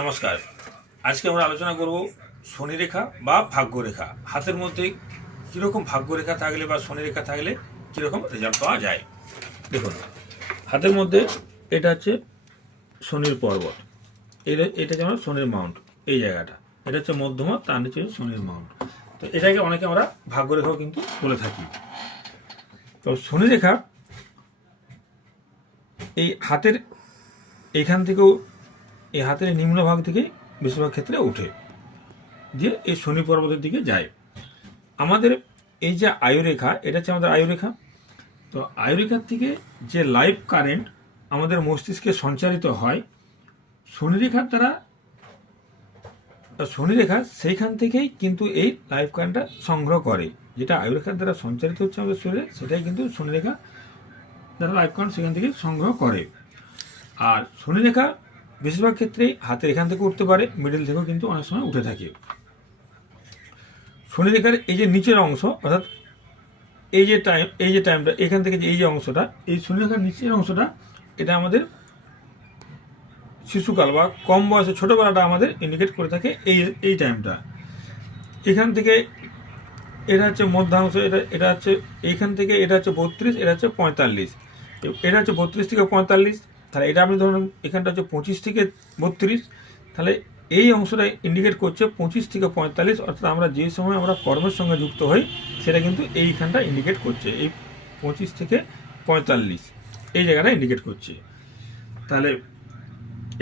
নমস্কার। আজকে আমরা আলোচনা করব শনি রেখা বা ভাগ্য রেখা। হাতের মধ্যে কীরকম ভাগ্য রেখা থাকলে বা শনি রেখা থাকলে কীরকম রেজাল্ট পাওয়া যায়। দেখুন, হাতের মধ্যে এটা হচ্ছে শনির পর্বত, এটা যেমন শনির মাউন্ট, এই জায়গাটা এটা হচ্ছে মধ্যমা, তার নিচে শনির মাউন্ট। তো এটাকে অনেকে আমরা ভাগ্য রেখাও কিন্তু বলে থাকি। তো শনি রেখা এই হাতের এইখান থেকেও, এই হাতের নিম্নভাগ থেকে বেশিরভাগ ক্ষেত্রে উঠে দিয়ে এই শনি পর্বতের দিকে যায়। আমাদের এই যে আয়ুরেখা, এটা হচ্ছে আমাদের আয়ুরেখা। তো আয়ুরেখার থেকে যে লাইফ কারেন্ট আমাদের মস্তিষ্কে সঞ্চারিত হয় শনি রেখার দ্বারা, শনি রেখা সেইখান থেকেই কিন্তু এই লাইফ কারেন্টটা সংগ্রহ করে। যেটা আয়ুরেখার দ্বারা সঞ্চারিত হচ্ছে আমাদের শরীরে, সেটাই কিন্তু শনি রেখা দ্বারা লাইফ কারেন্ট সেখান থেকে সংগ্রহ করে। আর শনি রেখা বেশিরভাগ ক্ষেত্রেই হাতের এখান থেকে উঠতে পারে, মিডল থেকেও কিন্তু অনেক সময় উঠে থাকে। শনি রেখার এই যে নিচের অংশ, অর্থাৎ এই যে টাইমটা এখান থেকে যে এই যে অংশটা, এই শনি রেখার নিচের অংশটা, এটা আমাদের শিশুকাল বা কম বয়সে ছোটোবেলাটা আমাদের ইন্ডিকেট করে থাকে। এই টাইমটা এখান থেকে, এটা হচ্ছে মধ্যাংশ, এটা হচ্ছে এইখান থেকে, এটা হচ্ছে 32, এটা হচ্ছে 45, এটা হচ্ছে 32 থেকে 45। তাহলে এটা আপনি ধরুন এখানটা হচ্ছে 25 থেকে 32, তাহলে এই অংশটা ইন্ডিকেট করছে 25 থেকে 45, অর্থাৎ আমরা যে সময় আমরা কর্মের সঙ্গে যুক্ত হই সেটা কিন্তু এইখানটা ইন্ডিকেট করছে, এই 25 থেকে 45 এই জায়গাটা ইন্ডিকেট করছে। তাহলে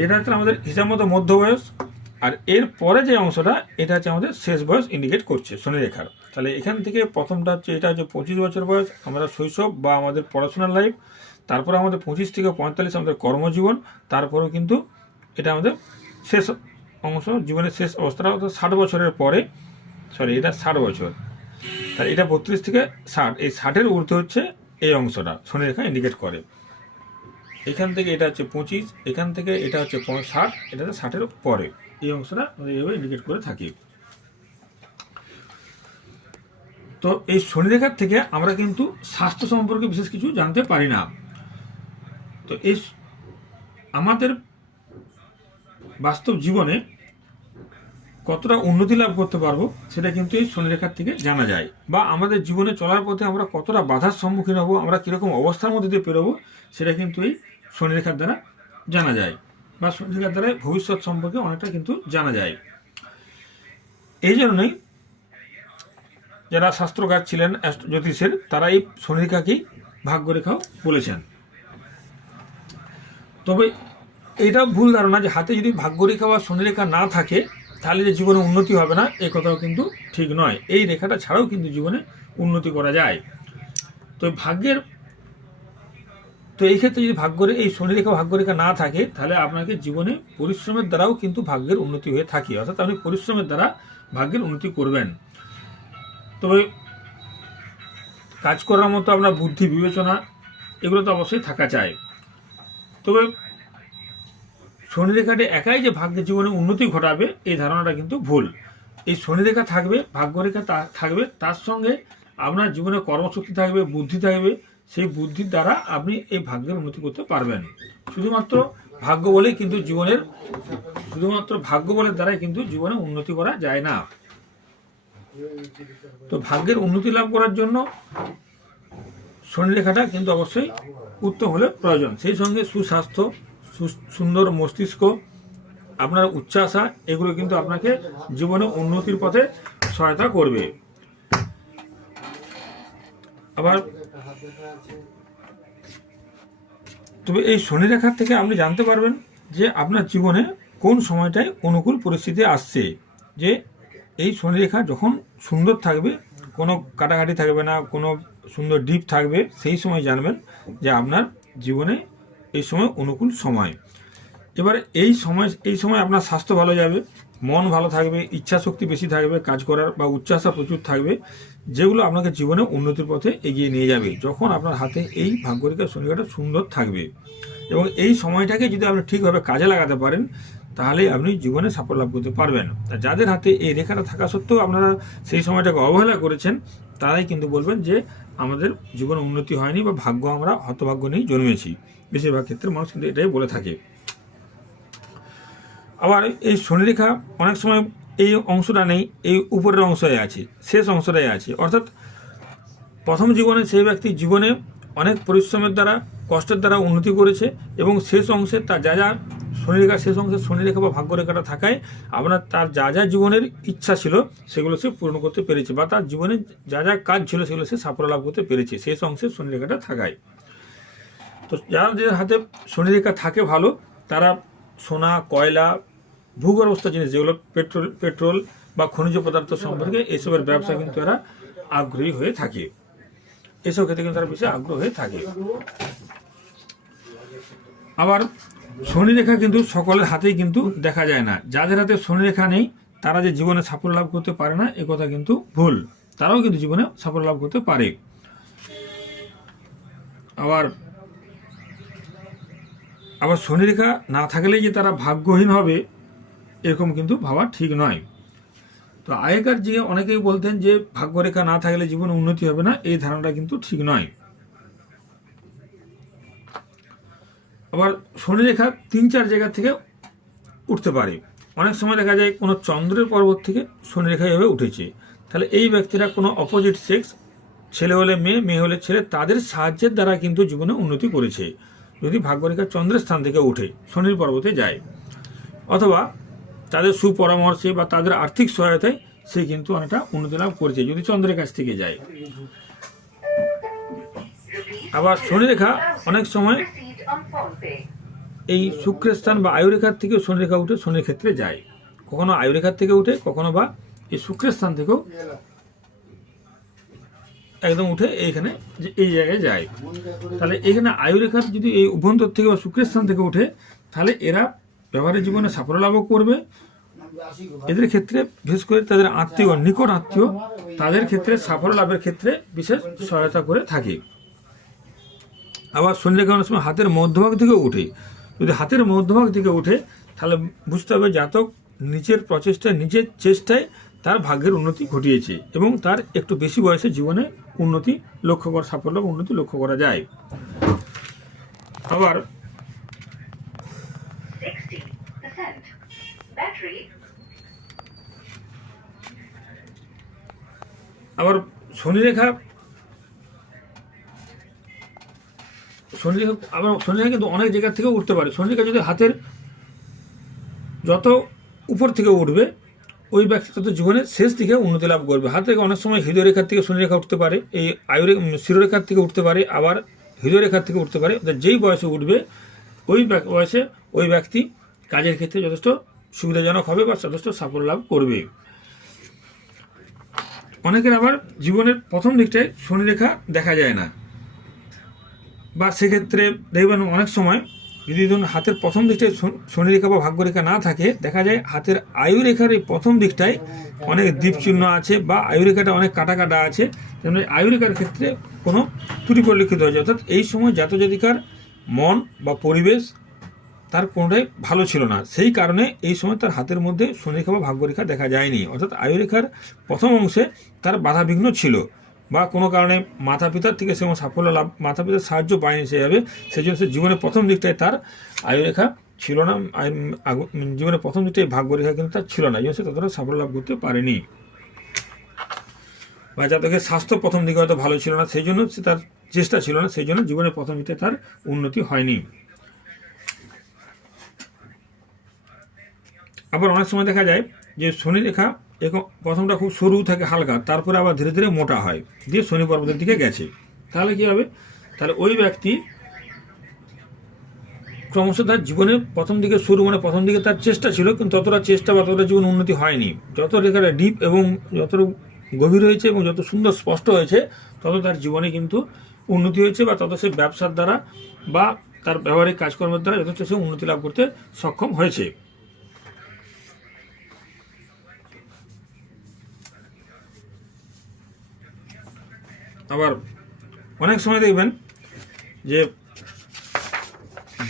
এটা হচ্ছে আমাদের হিসাব মতো মধ্য বয়স, আর এর পরে যে অংশটা এটা হচ্ছে আমাদের শেষ বয়স ইন্ডিকেট করছে শনি রেখার। তাহলে এখান থেকে প্রথমটা হচ্ছে, এটা হচ্ছে 25 বছর বয়স, আমরা শৈশব বা আমাদের পড়াশোনার লাইফ। তারপরে আমাদের 25 থেকে 45 আমাদের কর্মজীবন। তারপরেও কিন্তু এটা আমাদের শেষ অংশ, জীবনের শেষ অবস্থাটা, অর্থাৎ 60 বছরের পরে, এটা 60 বছর। তাহলে এটা 32 থেকে 60, এই 60-এর ঊর্ধ্বে হচ্ছে এই অংশটা শনি রেখা ইন্ডিকেট করে। এখান থেকে এটা হচ্ছে 25, এখান থেকে এটা হচ্ছে 60, এটা হচ্ছে 60-এর পরে, এই অংশটা আমরা এইভাবে ইন্ডিকেট করে থাকি। তো এই শনি রেখার থেকে আমরা কিন্তু স্বাস্থ্য সম্পর্কে বিশেষ কিছু জানতে পারি না। তো এই আমাদের বাস্তব জীবনে কতটা উন্নতি লাভ করতে পারবো সেটা কিন্তু এই শনি রেখার থেকে জানা যায়, বা আমাদের জীবনে চলার পথে আমরা কতটা বাধার সম্মুখীন হব, আমরা কীরকম অবস্থার মধ্যে দিয়ে পেরোবো সেটা কিন্তু এই শনি রেখার দ্বারা জানা যায়, বা শনি রেখার দ্বারা ভবিষ্যৎ সম্পর্কে অনেকটা কিন্তু জানা যায়। এই জন্যই যারা শাস্ত্রকার ছিলেন জ্যোতিষের, তারা এই শনি রেখাকেই ভাগ্যরেখাও বলেছেন। তবে এটা ভুল ধারণা যে হাতে যদি ভাগ্যরেখা বা শনি রেখা না থাকে তাহলে যে জীবনে উন্নতি হবে না, এই কথাও কিন্তু ঠিক নয়। এই রেখাটা ছাড়াও কিন্তু জীবনে উন্নতি করা যায়। তো ভাগ্যের, তো এই ক্ষেত্রে যদি এই শনি রেখা ভাগ্যরেখা না থাকে তাহলে আপনাকে জীবনে পরিশ্রমের দ্বারাও কিন্তু ভাগ্যের উন্নতি হয়ে থাকে, অর্থাৎ আপনি পরিশ্রমের দ্বারা ভাগ্যের উন্নতি করবেন। তবে কাজ করার মতো আপনার বুদ্ধি বিবেচনা এগুলো তো অবশ্যই থাকা চাই। তবে শনি রেখাটি একাই যে ভাগ্যের জীবনে উন্নতি ঘটাবে এই ধারণাটা কিন্তু ভুল। এই শনি রেখা থাকবে, ভাগ্যরেখা থাকবে, তার সঙ্গে আপনার জীবনে কর্মশক্তি থাকবে, বুদ্ধি থাকবে। সেই বুদ্ধির দ্বারা আপনি এই ভাগ্যের উন্নতি করতে পারবেন। শুধুমাত্র ভাগ্য বলেই কিন্তু জীবনের, শুধুমাত্র ভাগ্য বলের দ্বারাই কিন্তু জীবনে উন্নতি করা যায় না। তো ভাগ্যের উন্নতি লাভ করার জন্য শনি রেখাটা কিন্তু অবশ্যই উত্তম হলে প্রয়োজন। সেই সঙ্গে সুস্বাস্থ্য, সুন্দর মস্তিষ্ক, আপনার উচ্চাশা, এগুলো কিন্তু আপনাকে জীবনে উন্নতির পথে সহায়তা করবে। আবার তবে এই শনি রেখার থেকে আপনি জানতে পারবেন যে আপনার জীবনে কোন সময়টায় অনুকূল পরিস্থিতি আসছে। যে এই শনি রেখা যখন সুন্দর থাকবে, কোনো কাটাকাটি থাকবে না, কোনো সুন্দর ডিপ থাকবে, সেই সময় জানবেন যে আপনার জীবনে এই সময় অনুকূল সময়। এবার এই সময় আপনার স্বাস্থ্য ভালো যাবে, মন ভালো থাকবে, ইচ্ছা শক্তি বেশি থাকবে কাজ করার, বা উচ্চাশা প্রচুর থাকবে, যেগুলো আপনাকে জীবনে উন্নতির পথে এগিয়ে নিয়ে যাবে যখন আপনার হাতে এই ভাগ্যরেখা শনি রেখাটা সুন্দর থাকবে। এবং এই সময়টাকে যদি আপনি ঠিকভাবে কাজে লাগাতে পারেন তাহলে আপনি জীবনে সাফল্য লাভ করতে পারবেন। যাদের হাতে এই রেখাটা থাকা সত্ত্বেও আপনারা সেই সময়টাকে অবহেলা করেছেন, তারাই কিন্তু বলবেন যে আমাদের জীবনে উন্নতি হয়নি, বা ভাগ্য, আমরা হতভাগ্য নিয়ে জন্মেছি। বেশিরভাগ ক্ষেত্রে মানুষ কিন্তু এটাই বলে থাকে। আবার এই শনিরেখা অনেক সময় এই অংশটা নেই, এই উপরের অংশে আছে, শেষ অংশটাই আছে। অর্থাৎ প্রথম জীবনে সেই ব্যক্তি জীবনে অনেক পরিশ্রমের দ্বারা, কষ্টের দ্বারা উন্নতি করেছে এবং শেষ অংশে তার যা যা শনিরেখা, শেষ অংশে শনিরেখা বা ভাগ্যরেখাটা থাকায় আপনার তার যা যা জীবনের ইচ্ছা ছিল সেগুলো সে পূরণ করতে পেরেছে, বা তার জীবনে যা যা কাজ ছিল সেগুলো সে সাফল্য লাভ করতে পেরেছে শেষ অংশে শনিরেখাটা থাকায়। তো যাদের হাতে শনিরেখা থাকে ভালো, তারা সোনা, কয়লা, ভূগর্ভস্থ জিনিস যেগুলো পেট্রোল বা খনিজ পদার্থ সম্পর্কে এসবের ব্যবসা কিন্তু এরা আগ্রহী হয়ে থাকে, এসব ক্ষেত্রে কিন্তু তারা বেশি আগ্রহ হয়ে থাকে। আবার শনিরেখা কিন্তু সকলের হাতেই কিন্তু দেখা যায় না। যাদের হাতে শনিরেখা নেই তারা যে জীবনে সাফল্য লাভ করতে পারে না এ কথা কিন্তু ভুল, তারাও কিন্তু জীবনে সাফল্য লাভ করতে পারে। আবার শনিরেখা না থাকলেই যে তারা ভাগ্যহীন হবে এরকম কিন্তু ভাবা ঠিক নয়। তো আগেকার যে অনেকেই বলতেন যে ভাগ্যরেখা না থাকলে জীবনে উন্নতি হবে না, এই ধারণাটা কিন্তু ঠিক নয়। আবার শনিরেখা 3-4 জায়গা থেকে উঠতে পারে। অনেক সময় দেখা যায় কোনো চন্দ্রের পর্বত থেকে শনিরেখা এভাবে উঠেছে, তাহলে এই ব্যক্তিরা কোনো অপোজিট সেক্স, ছেলে হলে মেয়ে, মেয়ে হলে ছেলে, তাদের সাহায্যের দ্বারা কিন্তু জীবনে উন্নতি করেছে যদি ভাগ্যরেখা চন্দ্রের স্থান থেকে উঠে শনির পর্বতে যায়, অথবা তাদের সুপরামর্শে বা তাদের আর্থিক সহায়তায় সে কিন্তু অনেকটা উন্নতি লাভ করেছে যদি চন্দ্রের কাছ থেকে যায়। আবার শনিরেখা অনেক সময় এই শুক্রের স্থান বা আয়ুরেখার থেকে শনিরেখা উঠে শনির ক্ষেত্রে যায়, কখনো আয়ুরেখার থেকে উঠে, কখনো বা এই শুক্রের স্থান থেকেও একদম উঠে এইখানে এই জায়গায় যায়। তাহলে এখানে আয়ুরেখার যদি এই অভ্যন্তর থেকে বা শুক্রের স্থান থেকে উঠে তাহলে এরা ব্যবহারিক জীবনে সাফল্য লাভ করবে। এদের ক্ষেত্রে বিশেষ করে তাদের আত্মীয়, নিকট আত্মীয়, তাদের ক্ষেত্রে সাফল্য লাভের ক্ষেত্রে বিশেষ সহায়তা করে থাকে। আবার শনিরেখা অনেক সময় হাতের মধ্যভাগ থেকে উঠে, যদি হাতের মধ্যভাগ থেকে উঠে তাহলে বুঝতে হবে জাতক নিজের প্রচেষ্টায়, নিজের চেষ্টায় তার ভাগ্যের উন্নতি ঘটিয়েছে এবং তার একটু বেশি বয়সে জীবনে উন্নতি লক্ষ্য করা, সাফল্য উন্নতি লক্ষ্য করা যায়। আবার আবার শনিরেখা কিন্তু অনেক জায়গা থেকে উঠতে পারে। শনিরেখা যদি হাতের যত উপর থেকে উঠবে ওই ব্যক্তি তত জীবনে শেষ দিকে উন্নতি লাভ করবে। হাত থেকে অনেক সময় হৃদয়রেখার থেকে শনিরেখা উঠতে পারে, এই শিরোরেখার থেকে উঠতে পারে, আবার হৃদয়রেখার থেকে উঠতে পারে। যেই বয়সে উঠবে ওই বয়সে ওই ব্যক্তি কাজের ক্ষেত্রে যথেষ্ট সুবিধাজনক হবে বা যথেষ্ট সাফল্য লাভ করবে। অনেকের আবার জীবনের প্রথম দিকটায় শনিরেখা দেখা যায় না, বা সেক্ষেত্রে দেখবেন অনেক সময় যদি ধরুন হাতের প্রথম দিকটায় শনিরেখা বা ভাগ্যরেখা না থাকে, দেখা যায় হাতের আয়ুরেখার এই প্রথম দিকটায় অনেক দ্বীপ চিহ্ন আছে বা আয়ুরেখাটা অনেক কাটা কাটা আছে, যেন আয়ুরেখার ক্ষেত্রে কোনো ত্রুটি পরিলক্ষিত হয়েছে। অর্থাৎ এই সময় জাতজাতিকার মন বা পরিবেশ তার কোনোটাই ভালো ছিল না, সেই কারণে এই সময় তার হাতের মধ্যে শনিরেখা বা ভাগ্যরেখা দেখা যায়নি। অর্থাৎ আয়ুরেখার প্রথম অংশে তার বাধাবিঘ্ন ছিল, বা কোনো কারণে মাতা পিতার থেকে সেরকম সাফল্য লাভ, মাতা পিতার সাহায্য পায়নি সেভাবে, সেই জন্য সে জীবনের প্রথম দিকটায় তার আয়ুরেখা ছিল না, জীবনের প্রথম দিকটায় ভাগ্যরেখা কিন্তু তার ছিল না, এই জন্য সে ততটা সাফল্য লাভ করতে পারেনি। বা জাতকের স্বাস্থ্য প্রথম দিকে হয়তো ভালো ছিল না, সেই জন্য সে তার চেষ্টা ছিল না, সেই জন্য জীবনের প্রথম দিকটায় তার উন্নতি হয়নি। আবার অনেক সময় দেখা যায় যে শনিরেখা প্রথমটা খুব সরু থাকে, হালকা, তারপরে আবার ধীরে ধীরে মোটা হয়, দিয়ে শনি পর্বতের দিকে গেছে, তাহলে কি হবে? তাহলে ওই ব্যক্তি ক্রমশ তার জীবনে প্রথম দিকে শুরু, মানে প্রথম দিকে তার চেষ্টা ছিল কিন্তু ততটা চেষ্টা বা ততটা জীবন উন্নতি হয়নি। যত রেখাটা ডিপ এবং যত গভীর হয়েছে এবং যত সুন্দর স্পষ্ট হয়েছে তত তার জীবনে কিন্তু উন্নতি হয়েছে, বা তত সে ব্যবসার দ্বারা বা তার ব্যবহারিক কাজকর্মের দ্বারা যথেষ্ট সে উন্নতি লাভ করতে সক্ষম হয়েছে। আবার অনেক সময় দেখবেন যে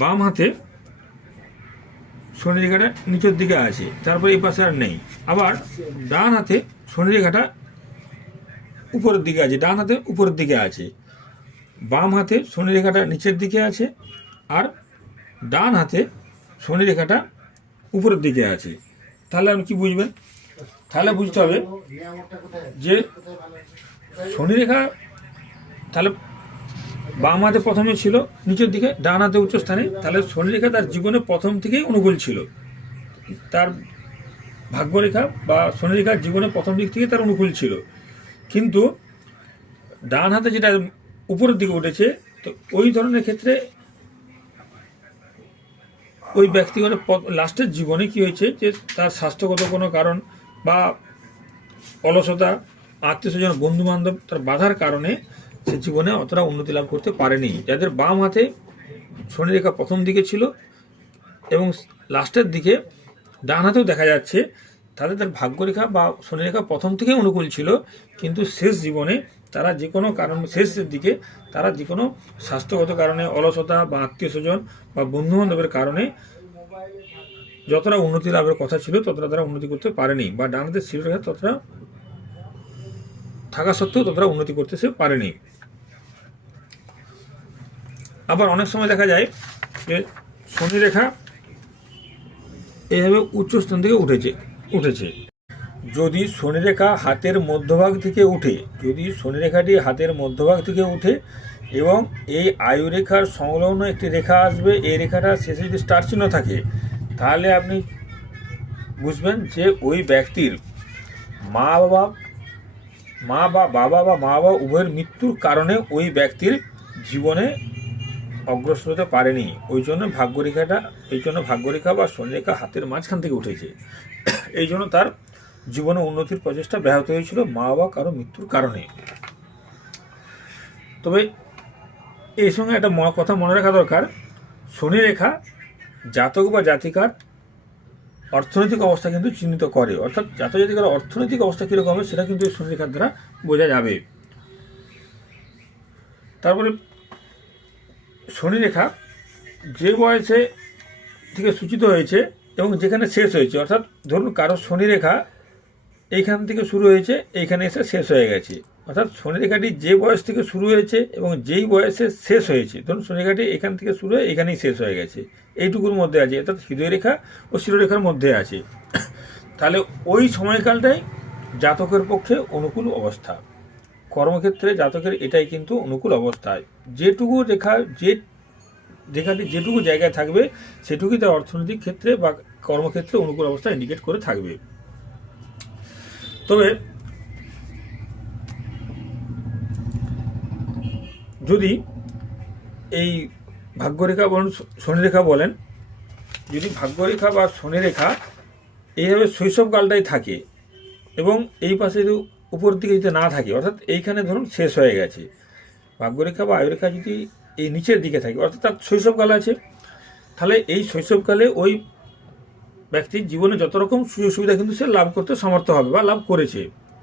বাম হাতে শনিরেখাটা নিচের দিকে আছে, তারপরে এই পাশে আর নেই। আবার ডান হাতে শনিরেখাটা উপরের দিকে আছে, ডান হাতে উপরের দিকে আছে, বাম হাতে শনিরেখাটা নিচের দিকে আছে, আর ডান হাতে শনিরেখাটা উপরের দিকে আছে, তাহলে আপনি কি বুঝবেন? তাহলে বুঝতে হবে যে শনি রেখা তাহলে বাম হাতে প্রথমে ছিল নিচের দিকে, ডান হাতে উচ্চ স্থানে, তাহলে শনি রেখা তার জীবনে প্রথম থেকেই অনুকূল ছিল, তার ভাগ্যরেখা বা শনি রেখার জীবনে প্রথম দিক থেকে তার অনুকূল ছিল। কিন্তু ডান হাতে যেটা উপরের দিকে উঠেছে, তো ওই ধরনের ক্ষেত্রে ওই ব্যক্তিগত লাস্টের জীবনে কি হয়েছে যে তার স্বাস্থ্যগত কোনো কারণ বা অলসতা, আত্মীয় স্বজন, বন্ধু বান্ধব তার বাধার কারণে সে জীবনে অতটা উন্নতি লাভ করতে পারেনি। যাদের বাম হাতে শনি রেখা প্রথম দিকে ছিল এবং লাস্টের দিকে ডান হাতেও দেখা যাচ্ছে, তার ভাগ্যরেখা বা শনি রেখা প্রথম থেকেই অনুকূল ছিল, কিন্তু শেষ জীবনে তারা যে কোনো কারণ, শেষের দিকে তারা যে কোনো স্বাস্থ্যগত কারণে, অলসতা বা আত্মীয় স্বজন বা বন্ধু বান্ধবের কারণে যতটা উন্নতি লাভের কথা ছিল ততটা তারা উন্নতি করতে পারেনি, বা ডান হাতের শিরোরেখা ততটা থাকা সত্ত্বেও ততটা উন্নতি করতে সে পারেনি। আবার অনেক সময় দেখা যায় যে শনি রেখা এইভাবে উচ্চ স্থান থেকে উঠেছে। যদি শনি রেখা হাতের মধ্যভাগ থেকে উঠে, যদি শনি রেখাটি হাতের মধ্যভাগ থেকে উঠে এবং এই আয়ু রেখার সংলগ্ন একটি রেখা আসবে, এই রেখাটা শেষে যদি স্টার চিহ্ন থাকে, তাহলে আপনি বুঝবেন যে ওই ব্যক্তির মা বাবা উভয়ের মৃত্যুর কারণে ওই ব্যক্তির জীবনে অগ্রসর হতে পারেনি। ওই জন্য ভাগ্যরেখা বা শনি রেখা হাতের মাঝখান থেকে উঠেছে। এই জন্য তার জীবনে উন্নতির প্রচেষ্টা ব্যাহত হয়েছিল মা বাবা কারো মৃত্যুর কারণে। তবে এই সঙ্গে একটা কথা মনে রাখা দরকার, শনি রেখা জাতক বা জাতিকার অর্থনৈতিক অবস্থা কিন্তু চিহ্নিত করে, অর্থাৎ জাতক জাতিকার অর্থনৈতিক অবস্থা কীরকম হবে সেটা কিন্তু শনি রেখার দ্বারা বোঝা যাবে। তারপরে শনি রেখা যে বয়সে থেকে সূচিত হয়েছে এবং যেখানে শেষ হয়েছে, অর্থাৎ ধরুন কারো শনি রেখা এইখান থেকে শুরু হয়েছে, এইখানে এসে শেষ হয়ে গেছে, অর্থাৎ শনি রেখাটি যে বয়স থেকে শুরু হয়েছে এবং যেই বয়সে শেষ হয়েছে, ধরুন শনি রেখাটি এখান থেকে শুরু হয়ে এখানেই শেষ হয়ে গেছে, এইটুকুর মধ্যে আছে, অর্থাৎ হৃদয় রেখা ও শিরোরেখার মধ্যে আছে, তাহলে ওই সময়কালটাই জাতকের পক্ষে অনুকূল অবস্থা। কর্মক্ষেত্রে জাতকের এটাই কিন্তু অনুকূল অবস্থায়, যেটুকু রেখাটি যেটুকু জায়গায় থাকবে সেটুকুই তার অর্থনৈতিক ক্ষেত্রে বা কর্মক্ষেত্রে অনুকূল অবস্থা ইন্ডিকেট করে থাকবে। তবে যদি এই ভাগ্যরেখা বলেন শনি রেখা বলেন, যদি ভাগ্যরেখা বা শনি রেখা এইভাবে শৈশবকালটাই থাকে এবং এই পাশে যদি উপর দিকে যদি না থাকে, অর্থাৎ এইখানে ধরুন শেষ হয়ে গেছে, ভাগ্যরেখা বা আয়ুরেখা যদি এই নিচের দিকে থাকে, অর্থাৎ তার শৈশবকাল আছে, তাহলে এই শৈশবকালে ওই ব্যক্তির জীবনে যত রকম সুযোগ সুবিধা কিন্তু সে লাভ করতে সমর্থ হবে বা লাভ করেছে।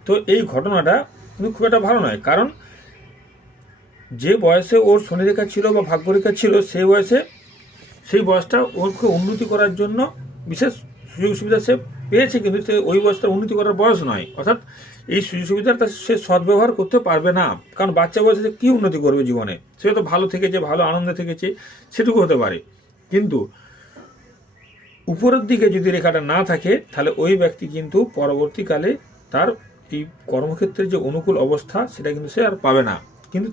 তো এই ঘটনাটা কিন্তু খুব একটা ভালো নয়, কারণ যে বয়সে ওর শনিরেখা ছিল বা ভাগ্যরেখা ছিল সেই বয়সটা ওরকে উন্নতি করার জন্য বিশেষ সুযোগ সুবিধা সে পেয়েছে, কিন্তু ওই বয়সটা উন্নতি করার বয়স নয়, অর্থাৎ এই সুযোগ সুবিধাটা সে সদ্ব্যবহার করতে পারবে না, কারণ বাচ্চা বয়সে কী উন্নতি করবে জীবনে, সে তো ভালো থেকেছে, ভালো আনন্দে থেকেছে, সেটুকু হতে পারে। কিন্তু উপরের দিকে যদি রেখাটা না থাকে, তাহলে ওই ব্যক্তি কিন্তু পরবর্তীকালে তার এই কর্মক্ষেত্রের যে অনুকূল অবস্থা সেটা কিন্তু সে আর পাবে না। কিন্তু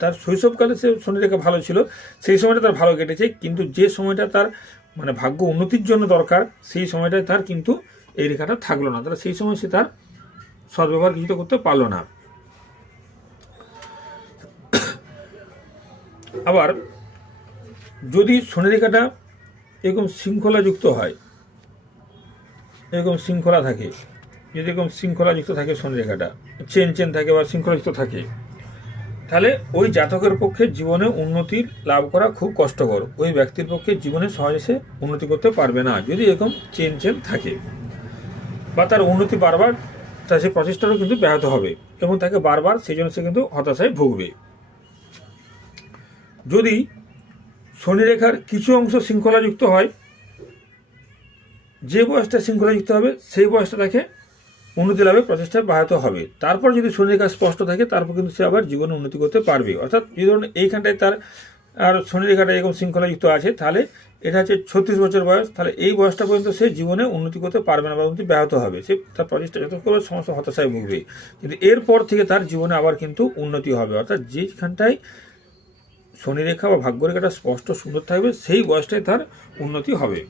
তার শৈশবকালে সে শনি রেখা ভালো ছিল, সেই সময়টা তার ভালো কেটেছে, কিন্তু যে সময়টা তার মানে ভাগ্য উন্নতির জন্য দরকার সেই সময়টায় তার কিন্তু এই রেখাটা থাকলো না, তাহলে সেই সময় সে তার সদ্ব্যবহার কিছু করতে পারলো না। আবার যদি শনি রেখাটা এরকম শৃঙ্খলাযুক্ত হয়, এরকম শৃঙ্খলা থাকে, যদি এরকম শৃঙ্খলাযুক্ত থাকে শনি রেখাটা চেন থাকে বা শৃঙ্খলাযুক্ত থাকে, তাহলে ওই জাতকের পক্ষে জীবনে উন্নতি লাভ করা খুব কষ্টকর, ওই ব্যক্তির পক্ষে জীবনে সহজে সে উন্নতি করতে পারবে না যদি এরকম চেন থাকে, বা তার উন্নতি বারবার তার সেই প্রচেষ্টারও কিন্তু ব্যাহত হবে এবং তাকে বারবার সেই জন্য সে কিন্তু হতাশায় ভুগবে। যদি শনি রেখার কিছু অংশ শৃঙ্খলাযুক্ত হয়, যে বয়সটা শৃঙ্খলাযুক্ত হবে সেই বয়সটা তাকে উন্নতি লাভের প্রচেষ্টা ব্যাহত হবে। তারপর যদি শনি রেখা স্পষ্ট থাকে, তারপর কিন্তু সে আবার জীবনে উন্নতি করতে পারবে। অর্থাৎ যদি ধরুন এইখানটায় তার আর শনি রেখাটা এরকম শৃঙ্খলাযুক্ত আছে, তাহলে এটা হচ্ছে 36 বছর বয়স, তাহলে এই বয়সটা পর্যন্ত সে জীবনে উন্নতি করতে পারবে না বা উন্নতি ব্যাহত হবে, সে তার প্রচেষ্টা যত করবে সমস্ত হতাশায় ভুগবে। কিন্তু এরপর থেকে তার জীবনে আবার কিন্তু উন্নতি হবে, অর্থাৎ যেখানটায় শনিরেখা বা ভাগ্যরেখাটা স্পষ্ট সুন্দর থাকবে সেই বয়সটায় তার উন্নতি হবে।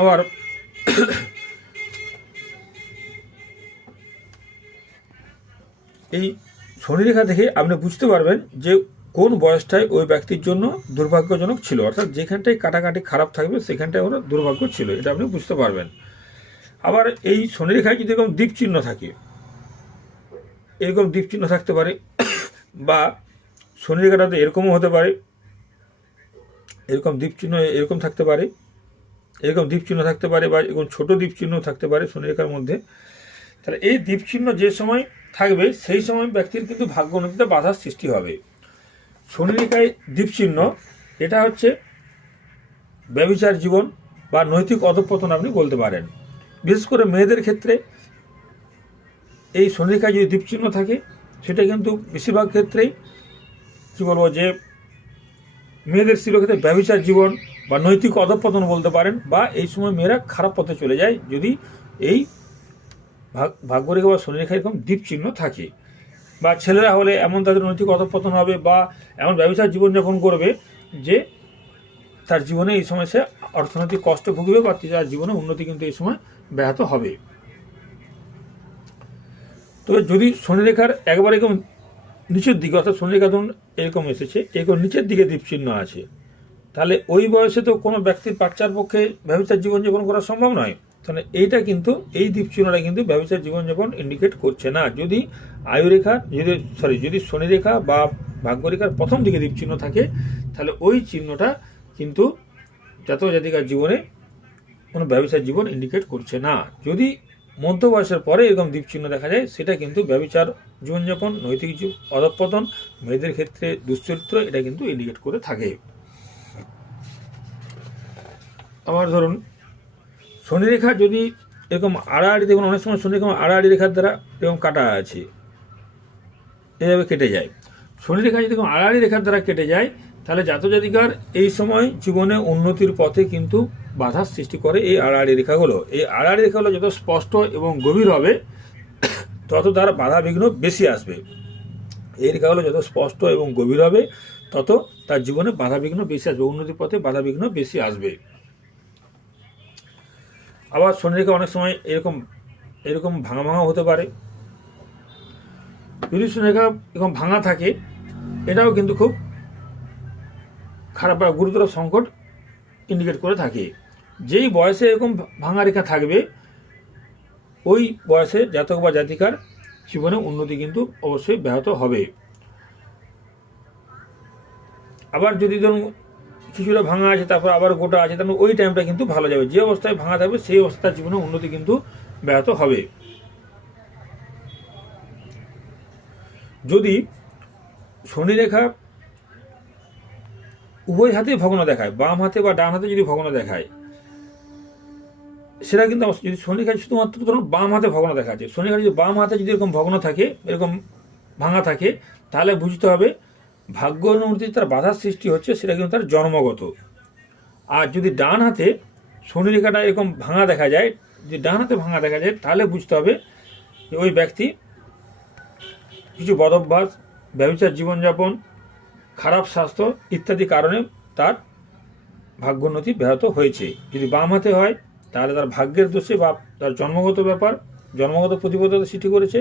আবার এই শনিরেখা থেকে আপনি বুঝতে পারবেন যে কোন বয়সটায় ওই ব্যক্তির জন্য দুর্ভাগ্যজনক ছিল, অর্থাৎ যেখানটায় কাটাকাটি খারাপ থাকবে সেখানটায় ওরা দুর্ভাগ্য ছিল, এটা আপনি বুঝতে পারবেন। আবার এই শনিরেখায় যদি এরকম দ্বীপ চিহ্ন থাকে, এরকম দ্বীপ চিহ্ন থাকতে পারে, বা শনিরেখাটাতে এরকমও হতে পারে, এরকম দ্বীপ চিহ্ন এরকম থাকতে পারে, এরকম দ্বীপ চিহ্ন থাকতে পারে, বা এরকম ছোট দ্বীপ চিহ্ন থাকতে পারে শনিরেখার মধ্যে। তাহলে এই দ্বীপ চিহ্ন যে সময় থাকবে সেই সময় ব্যক্তির কিন্তু ভাগ্য উন্নতিতে বাধার সৃষ্টি হবে। শনিরেখায় দ্বীপ চিহ্ন এটা হচ্ছে ব্যভিচার জীবন বা নৈতিক অধঃপতন আপনি বলতে পারেন। বিশেষ করে মেয়েদের ক্ষেত্রে এই শনিরেখায় যদি দ্বীপ চিহ্ন থাকে সেটা কিন্তু বেশিরভাগ ক্ষেত্রেই কী বলবো যে মেয়েদের ক্ষেত্রে ব্যভিচার জীবন বা নৈতিক অধঃপতন বলতে পারেন, বা এই সময় মেয়েরা খারাপ পথে চলে যায় যদি এই ভাগ্যরেখা বা শনিরেখা এরকম দ্বীপ চিহ্ন থাকে। বা ছেলেরা হলে এমন তাদের নৈতিক অধঃপতন হবে বা এমন ব্যবসার জীবনযাপন করবে যে তার জীবনে এই সময় সে অর্থনৈতিক কষ্ট ভুগবে বা তার জীবনে উন্নতি কিন্তু এই সময় ব্যাহত হবে। তবে যদি শনিরেখার একবার এরকম নিচের দিকে, অর্থাৎ শনিরেখা ধরুন এরকম এসেছে, এরকম নিচের দিকে দ্বীপ চিহ্ন আছে, তাহলে ওই বয়সে তো কোনো ব্যক্তির বাচ্চার পক্ষে ব্যবসার জীবনযাপন করা সম্ভব নয়। তাহলে এইটা কিন্তু এই দ্বীপ চিহ্নটা কিন্তু ব্যবসার জীবনযাপন ইন্ডিকেট করছে না। যদি আয়ুরেখা যদি শনিরেখা বা ভাগ্যরেখার প্রথম দিকে দ্বীপ চিহ্ন থাকে তাহলে ওই চিহ্নটা কিন্তু জাতক জাতিকার জীবনে কোনো ব্যবসার জীবন ইন্ডিকেট করছে না। যদি মধ্য বয়সের পরে এরকম দ্বীপ চিহ্ন দেখা যায় সেটা কিন্তু ব্যবচার জীবনযাপন, নৈতিক অধঃপতন, মেয়েদের ক্ষেত্রে দুশ্চরিত্র, এটা কিন্তু ইন্ডিকেট করে থাকে। আবার ধরুন শনিরেখা যদি এরকম আড়াআড়ি, দেখুন অনেক সময় শনিরেখা আড়াআড়ি রেখার দ্বারা এরকম কাটা আছে, এভাবে কেটে যায়। শনিরেখা যদি এরকম আড়াআড়ি রেখার দ্বারা কেটে যায় তাহলে জাতক জাতিকার এই সময় জীবনে উন্নতির পথে কিন্তু বাধার সৃষ্টি করে এই আড়াআড়ি রেখাগুলো। এই আড়াআড়ি রেখাগুলো যত স্পষ্ট এবং গভীর হবে তত তার বাধা বিঘ্ন বেশি আসবে। এই রেখাগুলো যত স্পষ্ট এবং গভীর হবে তত তার জীবনে বাধা বিঘ্ন বেশি আসবে, উন্নতির পথে বাধা বিঘ্ন বেশি আসবে। আবার শনিরেখা অনেক সময় এরকম এরকম ভাঙা ভাঙা হতে পারে। যদি শনিরেখা এরকম ভাঙা থাকে এটাও কিন্তু খুব খারাপ বা গুরুতর সংকট ইন্ডিকেট করে থাকে। যেই বয়সে এরকম ভাঙা রেখা থাকবে ওই বয়সে জাতক বা জাতিকার জীবনে উন্নতি কিন্তু অবশ্যই ব্যাহত হবে। আবার যদি ধরুন কিছুটা ভাঙা আছে তারপর আবার গোটা আছে, তাহলে ওই টাইমটা কিন্তু ভালো যাবে। যে অবস্থায় ভাঙা থাকবে সেই অবস্থায় জীবনে উন্নতি কিন্তু ব্যাহত হবে। যদি শনিরেখা উভয় হাতে ভগ্ন দেখায়, বাম হাতে বা ডান হাতে যদি ভগ্ন দেখায় সেটা কিন্তু যদি শনিরেখা শুধুমাত্র ধরুন বাম হাতে ভগ্ন দেখাচ্ছে, শনিরেখা যদি বাম হাতে যদি এরকম ভগ্ন থাকে, এরকম ভাঙা থাকে, তাহলে বুঝতে হবে ভাগ্য উন্নতিতে তার বাধার সৃষ্টি হচ্ছে, সেটা কিন্তু তার জন্মগত। আর যদি ডান হাতে শনিরেখাটা এরকম ভাঙা দেখা যায়, যদি ডান হাতে ভাঙা দেখা যায় তাহলে বুঝতে হবে যে ওই ব্যক্তি কিছু বদভ্যাস, ব্যভিচার জীবনযাপন, খারাপ স্বাস্থ্য ইত্যাদি কারণে তার ভাগ্যোন্নতি ব্যাহত হয়েছে। যদি বাম হাতে হয় তাহলে তার ভাগ্যের দোষে বা তার জন্মগত ব্যাপার, জন্মগত প্রতিবদ্ধতা সৃষ্টি করেছে।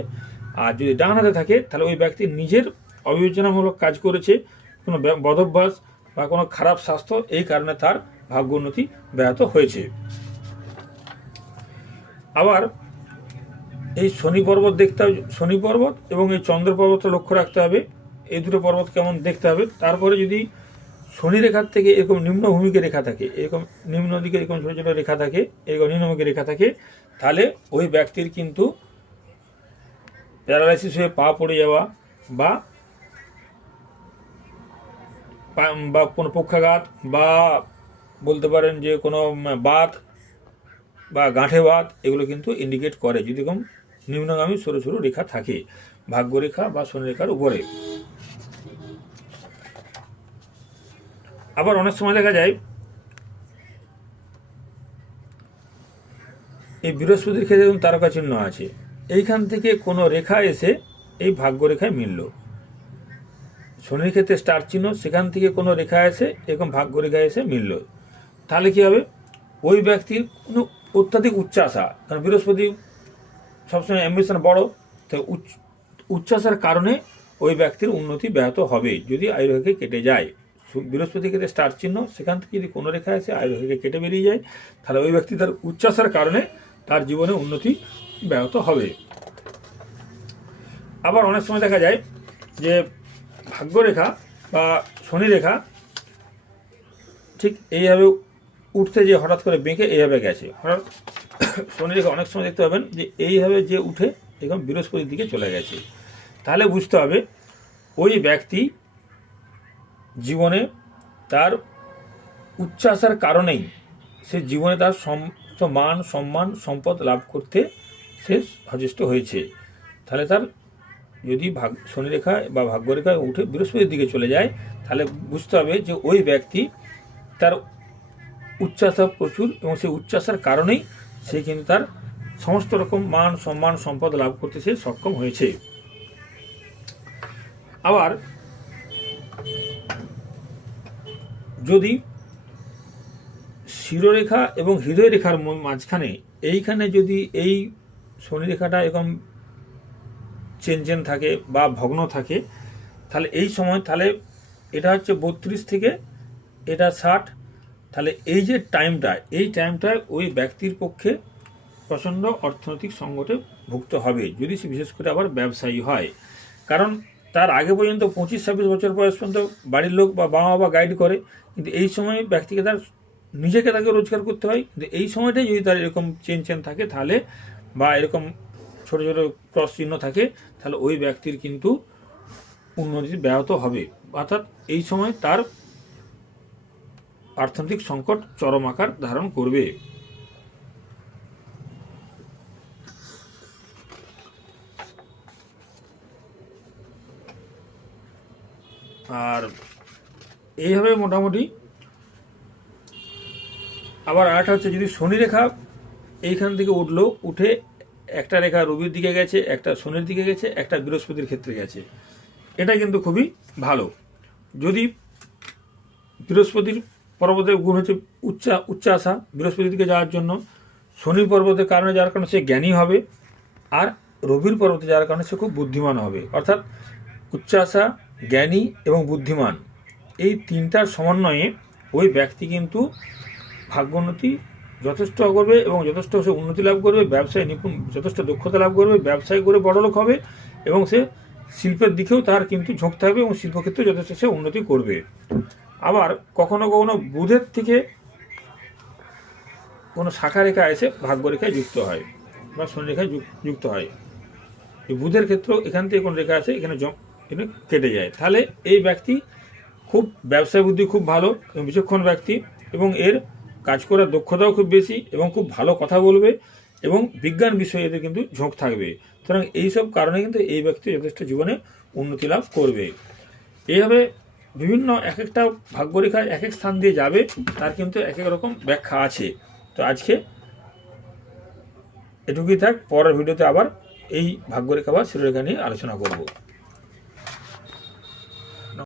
আর যদি ডান হাতে থাকে তাহলে ওই ব্যক্তি নিজের অবিবেচনামূলক কাজ করেছে, কোনো বদভ্যাস বা কোনো খারাপ স্বাস্থ্য, এই কারণে তার ভাগ্যোন্নতি ব্যাহত হয়েছে। আবার এই শনি পর্বত দেখতে হবে, শনি পর্বত এবং এই চন্দ্র পর্বতটা লক্ষ্য রাখতে হবে, এই দুটো পর্বত কেমন দেখতে হবে। তারপরে যদি শনি রেখার থেকে এরকম নিম্নভূমিকে রেখা থাকে, এরকম নিম্ন দিকে এরকম ছোটো ছোটো রেখা থাকে, এরকম নিম্নভূমিকে রেখা থাকে, তাহলে ওই ব্যক্তির কিন্তু প্যারালাইসিস হয়ে পা পড়ে যাওয়া বা কোনো পক্ষাঘাত বা বলতে পারেন যে কোনো বাত বা গাঁঠে বাত, এগুলো কিন্তু ইন্ডিকেট করে যদি এরকম নিম্নগামী সরু সরু রেখা থাকে ভাগ্যরেখা বা শনিরেখার উপরে। আবার অনেক সময় দেখা যায় এই বৃহস্পতির ক্ষেত্রে যেমন তারকা চিহ্ন আছে, এইখান থেকে কোনো রেখা এসে এই ভাগ্য রেখায় মিলল। শনির ক্ষেত্রে স্টার চিহ্ন, সেখান থেকে কোনো রেখা এসে এরকম ভাগ্য রেখা এসে মিলল, তাহলে কী হবে? ওই ব্যক্তির কোনো অত্যাধিক উচ্চাশা, কারণ বৃহস্পতি সবসময় অ্যাম্বিশন বড়, তাই উচ্চাশার কারণে ওই ব্যক্তির উন্নতি ব্যাহত হবে যদি আয়ুরেখাকে কেটে যায়। বৃহস্পতির ক্ষেত্রে স্টার চিহ্ন, সেখান থেকে যদি কোনো রেখা এসে আয়ুরেখাকে কেটে বেরিয়ে যায়, তাহলে ওই ব্যক্তি তার উচ্চাশার কারণে তার জীবনে উন্নতি ব্যাহত হবে। আবার অনেক সময় দেখা যায় যে ভাগ্যরেখা বা শনি রেখা ঠিক এইভাবে উঠতে যে হঠাৎ করে বেঁকে এইভাবে গেছে, হঠাৎ শনি রেখা অনেক সময় দেখতে পাবেন যে এইভাবে যে উঠে এরকম বৃহস্পতির দিকে চলে গেছে, তাহলে বুঝতে হবে ওই ব্যক্তি জীবনে তার উচ্চাশার কারণেই সে জীবনে তার সমস্ত মান সম্মান সম্পদ লাভ করতে সে সচেষ্ট হয়েছে। তাহলে তার যদি শনিরেখা বা ভাগ্যরেখায় উঠে বৃহস্পতির দিকে চলে যায়, তাহলে বুঝতে হবে যে ওই ব্যক্তি তার উচ্চাশা প্রচুর, এবং সেই উচ্চাশার কারণেই সে কিন্তু তার সমস্ত রকম মান সম্মান সম্পদ লাভ করতে সে সক্ষম হয়েছে। আবার যদি শিরোরেখা এবং হৃদয় রেখার মাঝখানে এইখানে যদি এই শনিরেখাটা এরকম চেন থাকে বা ভগ্ন থাকে, তাহলে এই সময় তাহলে এটা হচ্ছে 32 থেকে এটা 60, তাহলে এই যে টাইমটা, এই টাইমটায় ওই ব্যক্তির পক্ষে প্রচণ্ড অর্থনৈতিক সংকটে ভুগতে হবে যদি সে বিশেষ করে আবার ব্যবসায়ী হয়। কারণ তার আগে পর্যন্ত 25-26 বছর বয়স পর্যন্ত বাড়ির লোক বা বাবা মা গাইড করে, কিন্তু এই সময় ব্যক্তিকে তার নিজেকে তাকে রোজগার করতে হয়। কিন্তু এই সময়টাই যদি তার এরকম চেন থাকে তাহলে, বা এরকম ছোটো ছোটো ক্রস চিহ্ন থাকে, তাহলে ওই ব্যক্তির কিন্তু উন্নতি ব্যাহত হবে, অর্থাৎ এই সময় তার অর্থনৈতিক সংকট চরম আকার ধারণ করবে। আর এইভাবে মোটামুটি। আবার আরেকটা হচ্ছে যদি শনি রেখা এইখান থেকে উঠলো, উঠে একটা রেখা রবির দিকে গেছে, একটা শনির দিকে গেছে, একটা বৃহস্পতির ক্ষেত্রে গেছে, এটা কিন্তু খুবই ভালো। যদি বৃহস্পতির পর্বতের গুণ হচ্ছে উচ্চাশা, বৃহস্পতির দিকে যাওয়ার জন্য, শনির পর্বতের কারণে যাওয়ার কারণে সে জ্ঞানী হবে, আর রবির পর্বতে যাওয়ার কারণে সে খুব বুদ্ধিমান হবে। অর্থাৎ উচ্চাশা, জ্ঞানী এবং বুদ্ধিমান, এই তিনটার সমন্বয়ে ওই ব্যক্তি কিন্তু ভাগ্যোন্নতি যথেষ্ট করবে এবং যথেষ্ট সে উন্নতি লাভ করবে, ব্যবসায় নিপুণ যথেষ্ট দক্ষতা লাভ করবে, ব্যবসায় করে বড়লোক হবে, এবং সে শিল্পের দিকেও তার কিন্তু ঝোঁক থাকবে এবং শিল্পক্ষেত্রে যথেষ্ট সে উন্নতি করবে। আবার কখনো কখনো বুধের থেকে কোনো শাখা রেখা এসে ভাগ্যরেখায় যুক্ত হয় বা শনি রেখায় যুক্ত হয়। এই বুধের ক্ষেত্রেও এখান থেকে কোনো রেখা আছে, এখানে কেটে যায়, তাহলে এই ব্যক্তি খুব ব্যবসায় বুদ্ধি খুব ভালো এবং বিচক্ষণ ব্যক্তি, এবং এর কাজ করার দক্ষতাও খুব বেশি, এবং খুব ভালো কথা বলবে, এবং বিজ্ঞান বিষয়ে এদের কিন্তু ঝোঁক থাকবে। সুতরাং এইসব কারণে কিন্তু এই ব্যক্তি যথেষ্ট জীবনে উন্নতি লাভ করবে। এইভাবে বিভিন্ন এক একটা ভাগ্যরেখা এক এক স্থান দিয়ে যাবে, তার কিন্তু এক এক রকম ব্যাখ্যা আছে। তো আজকে এটুকুই থাক, পরের ভিডিওতে আবার এই ভাগ্যরেখা বা শিরোরেখা নিয়ে আলোচনা করব।